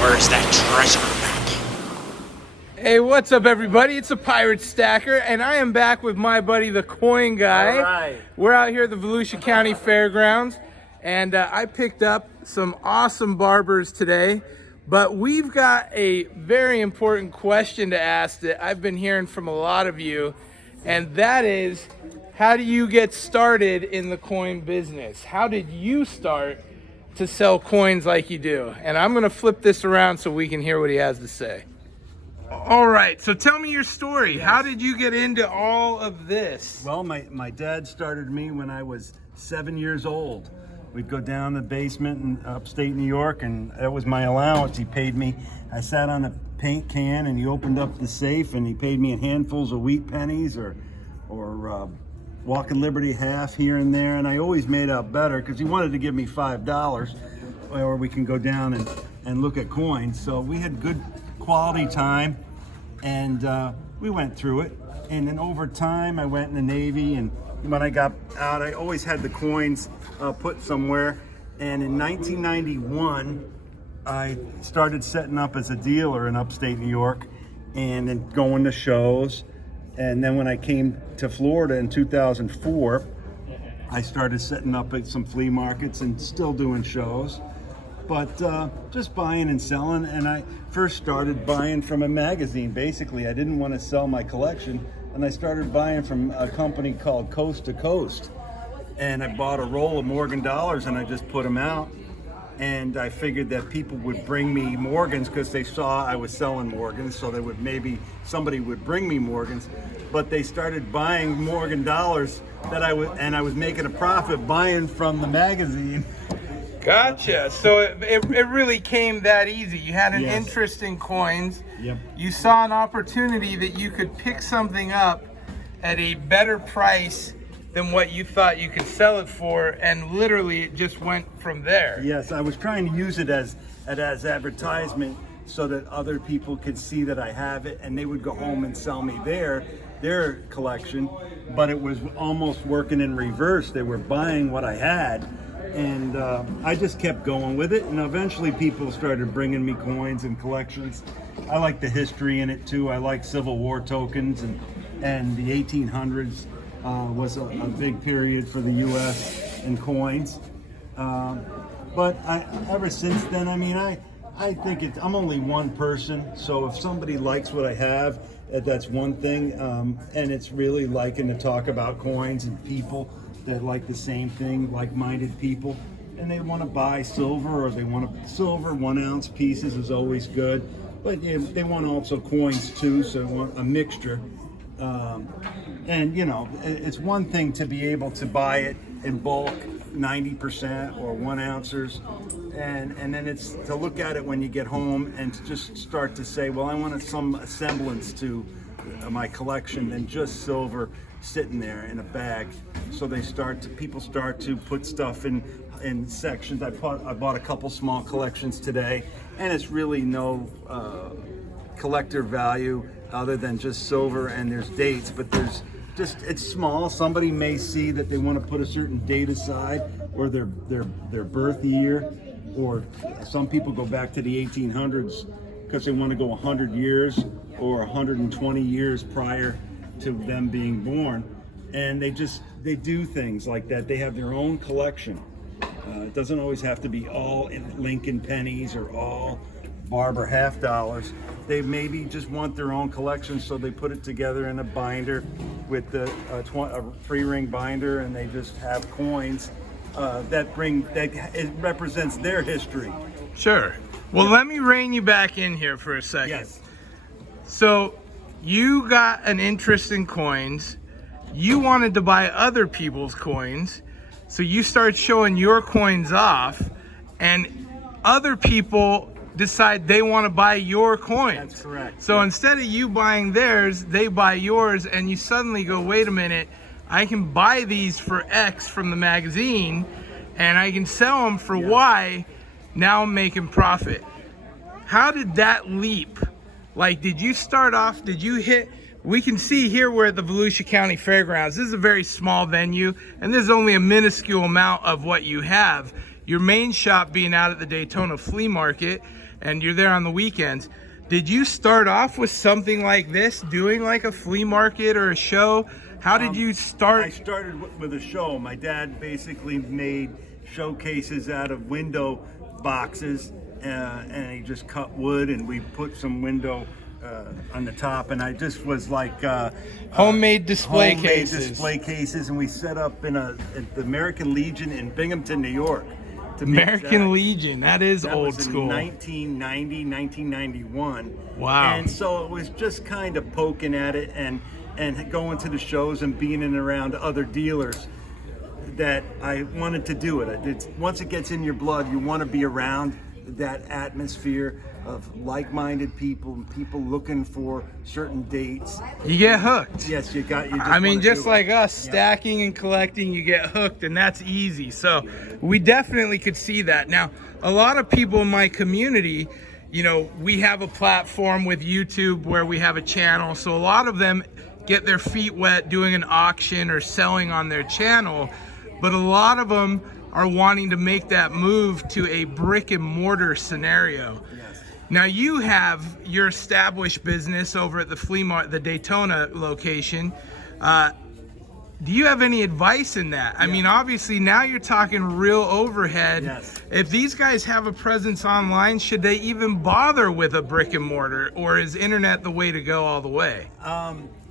Where's that treasure map? Hey, what's up, everybody? It's a Pirate Stacker, and I am back with my buddy, the Coin Guy. All right. We're out here at the Volusia County Fairgrounds, and I picked up some awesome barbers today, but we've got a very important question to ask that I've been hearing from a lot of you, and that is, how do you get started in the coin business? How did you start to sell coins like you do? And I'm going to flip this around so we can hear what he has to say. All right, so tell me your story. Yes. How did you get into all of this? Well, my dad started me when I was 7 years old. We'd go down the basement in upstate New York, and that was my allowance. He paid me. I sat on a paint can, and he opened up the safe, and he paid me in handfuls of wheat pennies or Walking Liberty half here and there, and I always made out better because he wanted to give me $5, or we can go down and look at coins. So we had good quality time, and we went through it. And then over time, I went in the Navy, and when I got out, I always had the coins put somewhere. And in 1991, I started setting up as a dealer in upstate New York, and then going to shows. And then when I came to Florida in 2004, I started setting up at some flea markets and still doing shows, but just buying and selling. And I first started buying from a magazine. Basically, I didn't want to sell my collection, and I started buying from a company called Coast to Coast. And I bought a roll of Morgan dollars, and I just put them out. And I figured that people would bring me Morgans because they saw I was selling Morgans, so they would, maybe somebody would bring me Morgans. But they started buying Morgan dollars that I was making a profit buying from the magazine. Gotcha. So it really came that easy. You had an Yes. interest in coins. Yep. You saw an opportunity that you could pick something up at a better price than what you thought you could sell it for, and literally it just went from there. Yes, I was trying to use it as advertisement so that other people could see that I have it, and they would go home and sell me their collection. But it was almost working in reverse. They were buying what I had, and I just kept going with it. And eventually, people started bringing me coins and collections. I like the history in it too. I like Civil War tokens, and the 1800s. Was a big period for the U.S. and coins, but ever since then, I mean, I think I'm only one person, so if somebody likes what I have, that's one thing, and it's really liking to talk about coins and people that like the same thing, like-minded people, and they want to buy silver, or they want silver 1 ounce pieces is always good, but yeah, they want also coins too, so they want a mixture. And you know, it's one thing to be able to buy it in bulk, 90% or 1 ounces, and then it's to look at it when you get home and to just start to say, well, I want some semblance to my collection than just silver sitting there in a bag. So people start to put stuff in sections. I bought a couple small collections today, and it's really no collector value other than just silver, and there's dates, but it's small. Somebody may see that they want to put a certain date aside, or their birth year, or some people go back to the 1800s because they want to go 100 years or 120 years prior to them being born, and they do things like that. They have their own collection. It doesn't always have to be all in Lincoln pennies or all Barber half dollars. They maybe just want their own collection, so they put it together in a binder with a 3-ring binder, and they just have coins that it represents their history. Sure. Well, let me rein you back in here for a second. Yes. So you got an interest in coins. You wanted to buy other people's coins, so you start showing your coins off, and other people decide they want to buy your coins. That's correct. So instead of you buying theirs, they buy yours, and you suddenly go, wait a minute, I can buy these for X from the magazine, and I can sell them for Y. Now I'm making profit. How did that leap? Like, did you start off, we can see here we're at the Volusia County Fairgrounds. This is a very small venue, and this is only a minuscule amount of what you have. your main shop being out at the Daytona flea market, and you're there on the weekends. Did you start off with something like this, doing like a flea market or a show? How did you start? I started with a show. My dad basically made showcases out of window boxes, and he just cut wood, and we put some window on the top, and I just was like homemade display cases, and we set up at the American Legion in Binghamton, New York. American Legion, that is old school. In 1990, 1991. Wow. And so it was just kind of poking at it and going to the shows and being in and around other dealers that I wanted to do it. Once it gets in your blood, you want to be around that atmosphere of like-minded people and people looking for certain dates. You get hooked. Yes, you just I mean, just like us, stacking and collecting, you get hooked, and that's easy. So we definitely could see that. Now, a lot of people in my community, you know, we have a platform with YouTube where we have a channel, so a lot of them get their feet wet doing an auction or selling on their channel, but a lot of them are wanting to make that move to a brick and mortar scenario. Yes. Now you have your established business over at the flea market, the Daytona location. Do you have any advice in that? I mean, obviously now you're talking real overhead. Yes. If these guys have a presence online, should they even bother with a brick and mortar, or is internet the way to go all the way?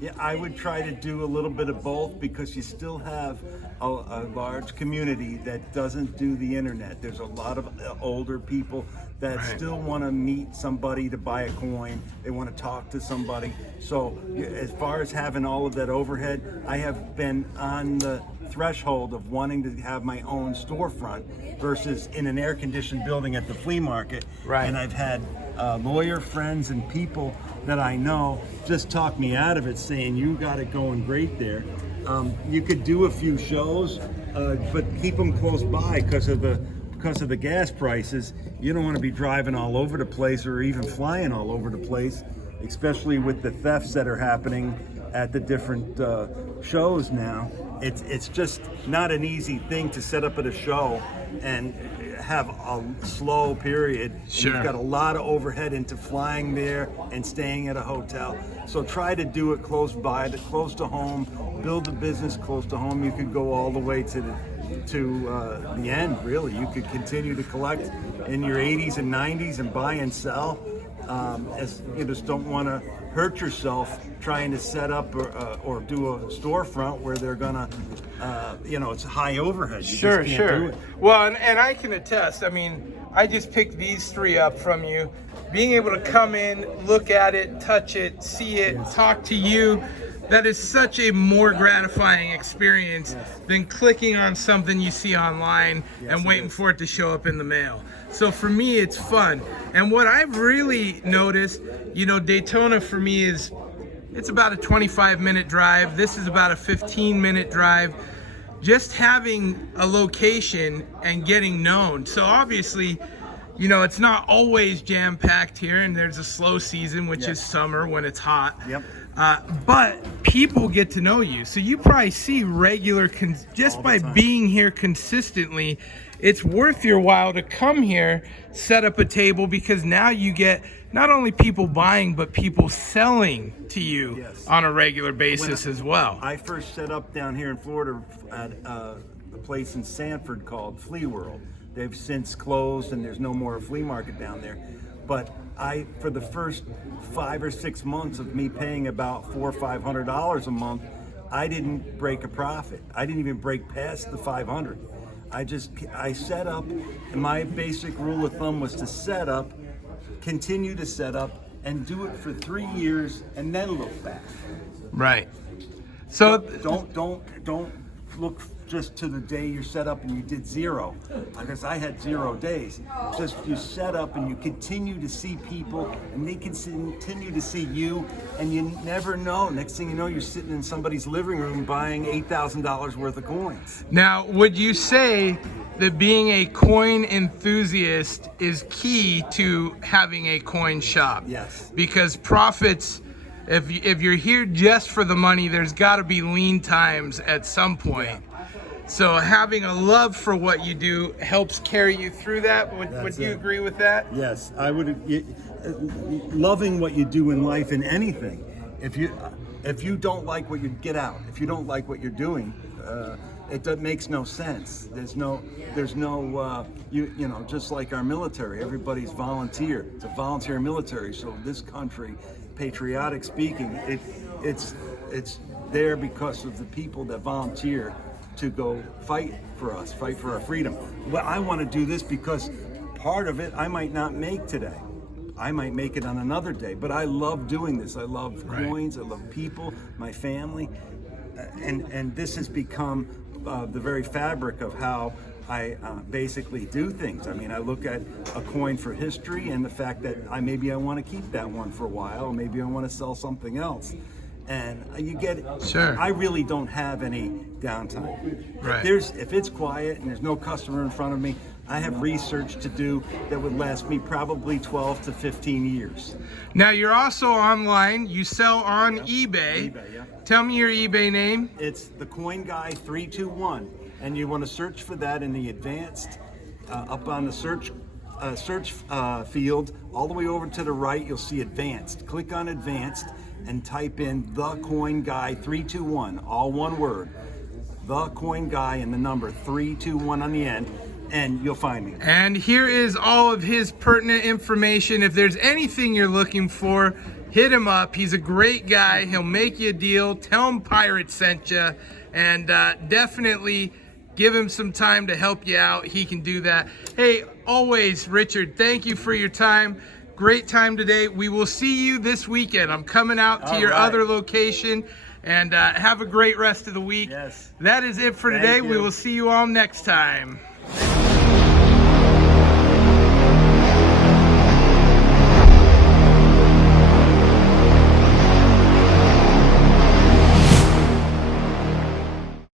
Yeah, I would try to do a little bit of both, because you still have a large community that doesn't do the internet. There's a lot of older people that still want to meet somebody to buy a coin. They want to talk to somebody. So as far as having all of that overhead, I have been on the threshold of wanting to have my own storefront versus in an air-conditioned building at the flea market. Right. And I've had lawyer friends and people that I know just talk me out of it, saying you got it going great there. You could do a few shows, but keep them close by because of the gas prices. You don't want to be driving all over the place or even flying all over the place, especially with the thefts that are happening at the different shows now. It's just not an easy thing to set up at a show and have a slow period. Sure. You've got a lot of overhead into flying there and staying at a hotel. So try to do it close by, close to home. Build a business close to home. You could go all the way to the end. Really, you could continue to collect in your 80s and 90s and buy and sell. As you just don't want to hurt yourself trying to set up or do a storefront where they're gonna, it's high overhead. You Sure, just can't sure. do it. Well, and I can attest. I mean, I just picked these three up from you. Being able to come in, look at it, touch it, see it, talk to you, that is such a more gratifying experience than clicking on something you see online and waiting for it to show up in the mail. So for me, it's fun. And what I've really noticed, Daytona for me it's about a 25-minute drive. This is about a 15-minute drive. Just having a location and getting known. So obviously, it's not always jam-packed here, and there's a slow season, which is summer when it's hot. Yep. But people get to know you. So you probably see regular, just by being here consistently, it's worth your while to come here, set up a table, because now you get not only people buying, but people selling to you on a regular basis as well. I first set up down here in Florida at a place in Sanford called Flea World. They've since closed and there's no more flea market down there. But for the first 5 or 6 months of me paying about $400 or $500 a month, I didn't break a profit. I didn't even break past the 500. I set up, and my basic rule of thumb was to set up, continue to set up, and do it for 3 years and then look back. Right. So don't look just to the day you're set up and you did zero, because I had 0 days. Just you set up and you continue to see people, and they continue to see you, and you never know. Next thing you know, you're sitting in somebody's living room buying $8,000 worth of coins. Now, would you say that being a coin enthusiast is key to having a coin shop? Yes. Because profits, if you're here just for the money, there's got to be lean times at some point. So having a love for what you do helps carry you through that. Would you agree with that? Yes, I would. Loving what you do in life in anything. If you don't like what you get out, if you don't like what you're doing, makes no sense. There's no you know, just like our military, everybody's volunteer. It's a volunteer military. So this country, patriotic speaking, it's there because of the people that volunteer to go fight for us, fight for our freedom. Well, I want to do this because part of it I might not make today. I might make it on another day, but I love doing this. I love coins, I love people, my family, and this has become the very fabric of how I basically do things. I mean, I look at a coin for history and the fact that maybe I want to keep that one for a while, or maybe I want to sell something else. And you get, sure. I really don't have any downtime. Right. If it's quiet and there's no customer in front of me, I have research to do that would last me probably 12 to 15 years. Now you're also online. You sell on eBay. eBay, yeah. Tell me your eBay name. It's the Coin Guy 321, and you want to search for that in the advanced, up on the search field, all the way over to the right. You'll see advanced. Click on advanced and type in the Coin Guy 321, all one word. The Coin Guy and the number 321 on the end, and you'll find me. And here is all of his pertinent information. If there's anything you're looking for, hit him up. He's a great guy. He'll make you a deal. Tell him Pirate sent you, and definitely give him some time to help you out. He can do that. Hey, always, Richard, thank you for your time. Great time today. We will see you this weekend. I'm coming out to your other location, and have a great rest of the week. Yes. That is it for today. We will see you all next time.